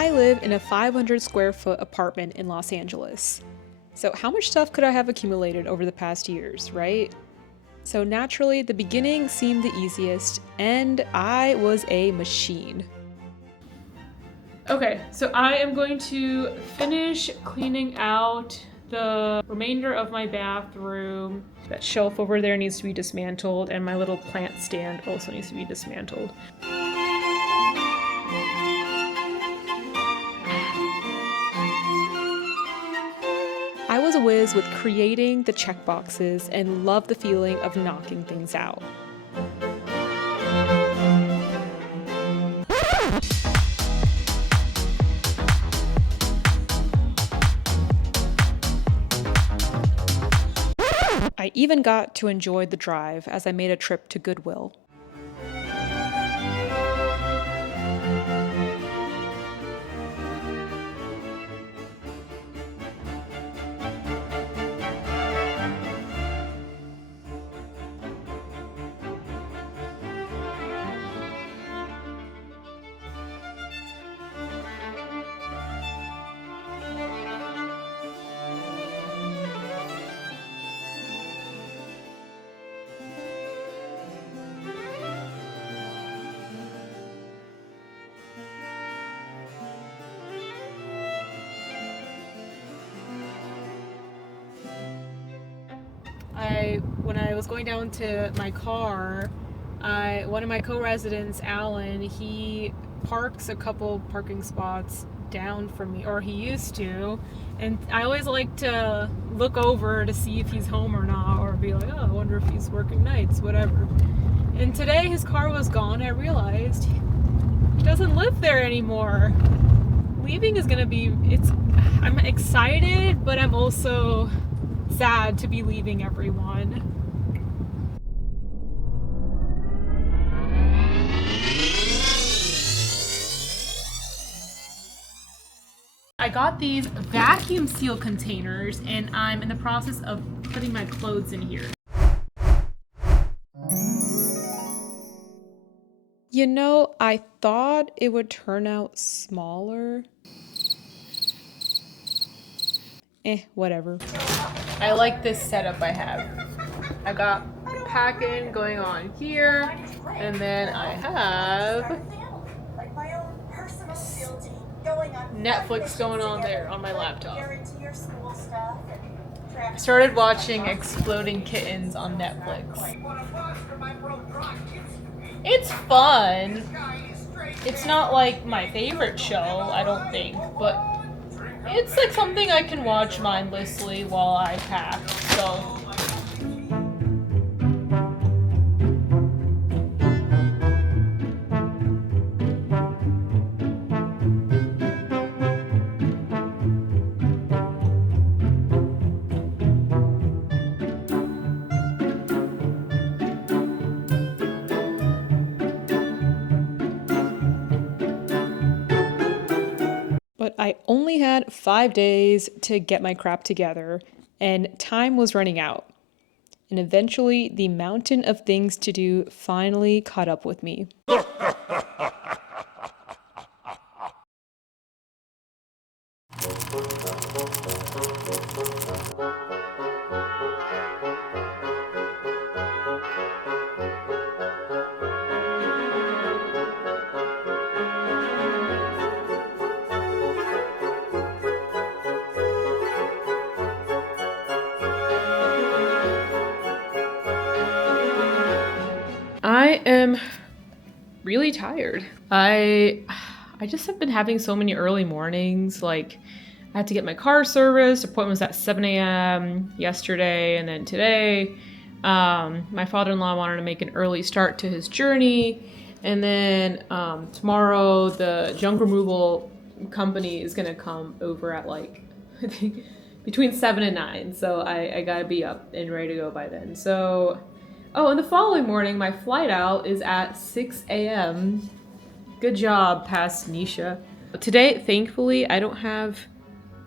I live in a 500 square foot apartment in Los Angeles. So how much stuff could I have accumulated over the past years, right? So naturally, the beginning seemed the easiest, and I was a machine. Okay, so I am going to finish cleaning out the remainder of my bathroom. That shelf over there needs to be dismantled, and my little plant stand also needs to be dismantled. I was a whiz with creating the checkboxes and loved the feeling of knocking things out. I even got to enjoy the drive as I made a trip to Goodwill. When I was going down to my car, one of my co-residents, Alan, he parks a couple parking spots down from me, or he used to, and I always like to look over to see if he's home or not, or be like, oh, I wonder if he's working nights, whatever. And today his car was gone. I realized he doesn't live there anymore. Leaving is gonna be, I'm excited, but I'm also sad to be leaving everyone. I got these vacuum seal containers and I'm in the process of putting my clothes in here. You know, I thought it would turn out smaller. Whatever. I like this setup I have. I got packing going on here, and then I have Netflix going on there on my laptop. I started watching Exploding Kittens on Netflix. It's fun. It's not like my favorite show, I don't think, but it's like something I can watch mindlessly while I pack, so. But I only had 5 days to get my crap together, and time was running out. And eventually, the mountain of things to do finally caught up with me. I am really tired. I just have been having so many early mornings. Like, I had to get my car serviced. Appointment was at 7 a.m. yesterday, and then today, my father-in-law wanted to make an early start to his journey, and then tomorrow the junk removal company is gonna come over at like I think between 7 and 9. So I gotta be up and ready to go by then. So. Oh, and the following morning, my flight out is at 6 a.m. Good job, past Nisha. Today, thankfully, I don't have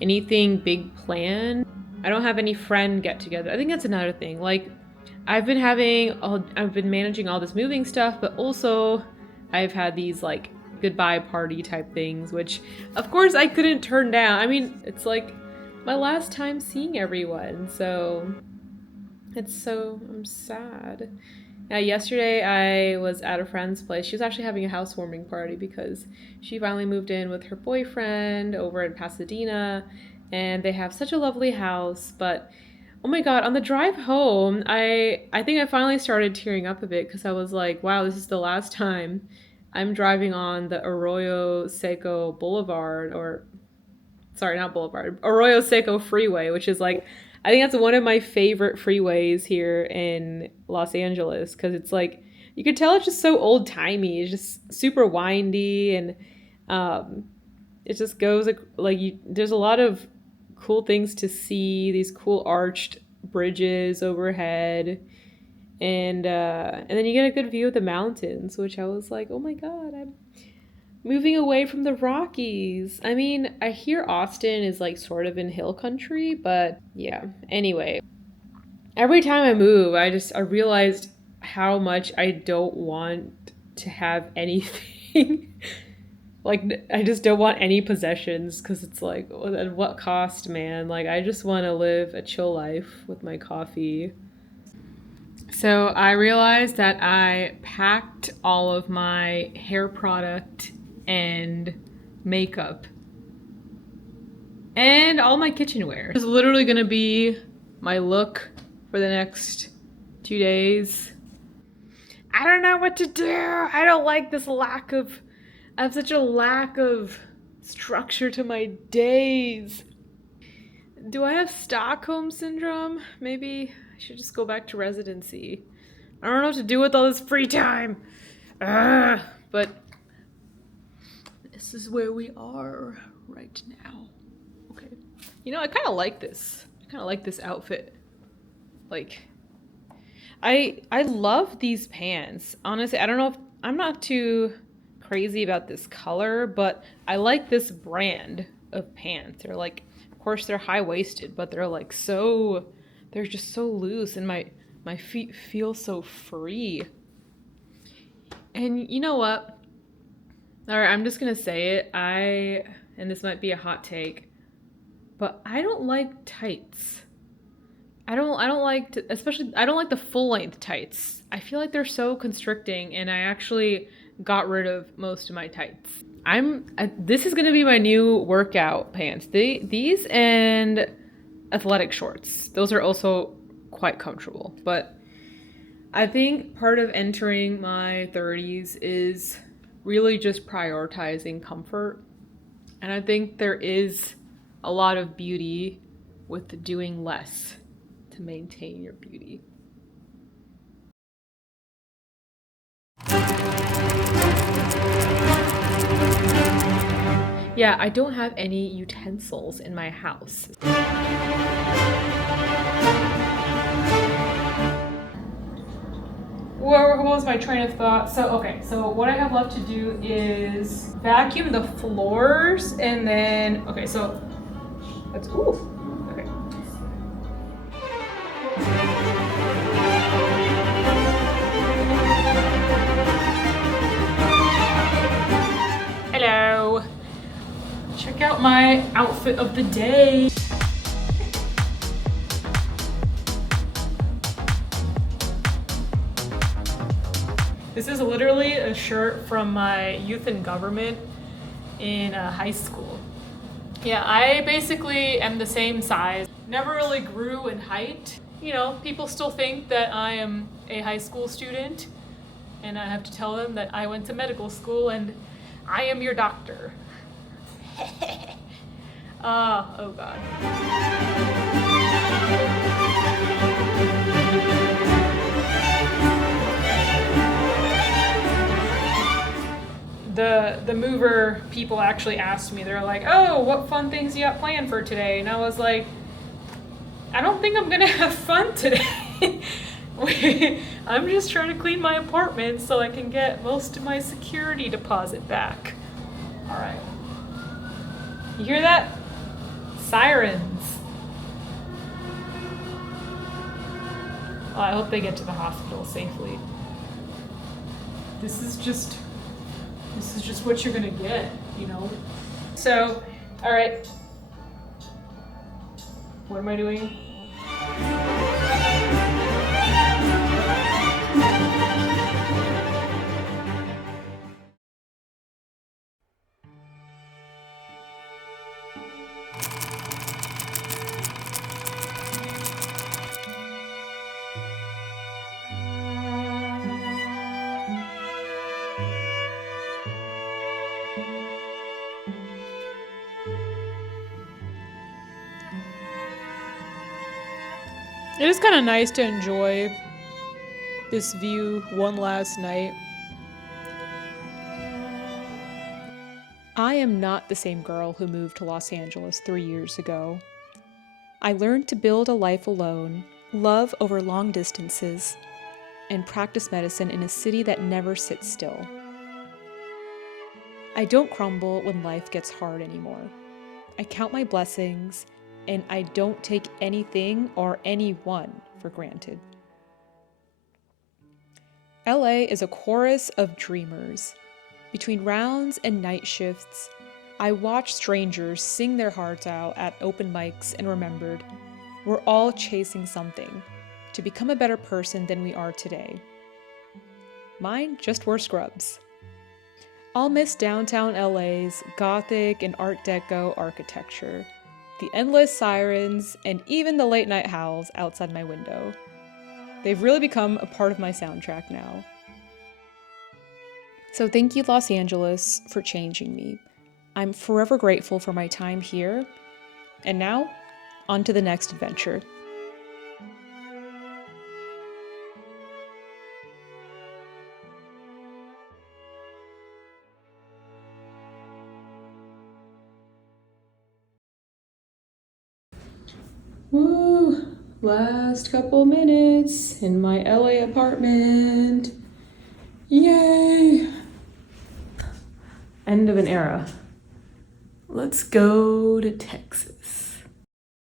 anything big planned. I don't have any friend get-together. I think that's another thing. Like, I've been managing all this moving stuff, but also I've had these like goodbye party type things, which of course I couldn't turn down. I mean, it's like my last time seeing everyone, so I'm sad. Yeah, yesterday I was at a friend's place. She was actually having a housewarming party because she finally moved in with her boyfriend over in Pasadena, and they have such a lovely house. But oh my God, on the drive home, I think I finally started tearing up a bit because I was like, wow, this is the last time I'm driving on the Arroyo Seco Boulevard, or sorry, not Boulevard, Arroyo Seco Freeway, which is like, I think that's one of my favorite freeways here in Los Angeles because it's like, you can tell it's just so old timey. It's just super windy and um, it just goes like there's a lot of cool things to see, these cool arched bridges overhead. And then you get a good view of the mountains, which I was like, oh my God, I'm moving away from the Rockies. I mean, I hear Austin is like sort of in hill country, but yeah. Anyway, every time I move, I realized how much I don't want to have anything. Like, I just don't want any possessions because it's like, at what cost, man? Like, I just want to live a chill life with my coffee. So I realized that I packed all of my hair product and makeup and all my kitchenware. It's literally gonna be my look for the next 2 days. I don't know what to do. I don't like this I have such a lack of structure to my days. Do I have Stockholm syndrome? Maybe I should just go back to residency. I don't know what to do with all this free time. But this is where we are right now. Okay. You know, I kind of like this. I kind of like this outfit. Like, I love these pants. Honestly, I don't know if I'm not too crazy about this color, but I like this brand of pants. They're like, of course they're high-waisted, but they're like they're just so loose and my feet feel so free. And you know what? All right, I'm just gonna say it. And this might be a hot take, but I don't like tights. I don't like especially I don't like the full length tights. I feel like they're so constricting, and I actually got rid of most of my tights. This is gonna be my new workout pants. These and athletic shorts. Those are also quite comfortable, but I think part of entering my 30s is really just prioritizing comfort. And I think there is a lot of beauty with doing less to maintain your beauty. Yeah, I don't have any utensils in my house. What was my train of thought? So what I have left to do is vacuum the floors and then, okay, so let's, ooh, okay. Hello. Check out my outfit of the day. This is literally a shirt from my youth in government in high school. Yeah, I basically am the same size. Never really grew in height. You know, people still think that I am a high school student, and I have to tell them that I went to medical school and I am your doctor. Oh God. The mover people actually asked me, they're like, oh, what fun things you got planned for today? And I was like, I don't think I'm gonna have fun today. I'm just trying to clean my apartment so I can get most of my security deposit back. All right. You hear that? Sirens. Well, I hope they get to the hospital safely. This is just This is just what you're gonna get, you know? So, all right. What am I doing? It is kind of nice to enjoy this view one last night. I am not the same girl who moved to Los Angeles 3 years ago. I learned to build a life alone, love over long distances, and practice medicine in a city that never sits still. I don't crumble when life gets hard anymore. I count my blessings, and I don't take anything or anyone for granted. LA is a chorus of dreamers. Between rounds and night shifts, I watched strangers sing their hearts out at open mics and remembered, we're all chasing something, to become a better person than we are today. Mine just wore scrubs. I'll miss downtown LA's Gothic and Art Deco architecture, the endless sirens, and even the late night howls outside my window. They've really become a part of my soundtrack now. So thank you, Los Angeles, for changing me. I'm forever grateful for my time here. And now, on to the next adventure. Woo! Last couple minutes in my LA apartment. Yay! End of an era. Let's go to Texas.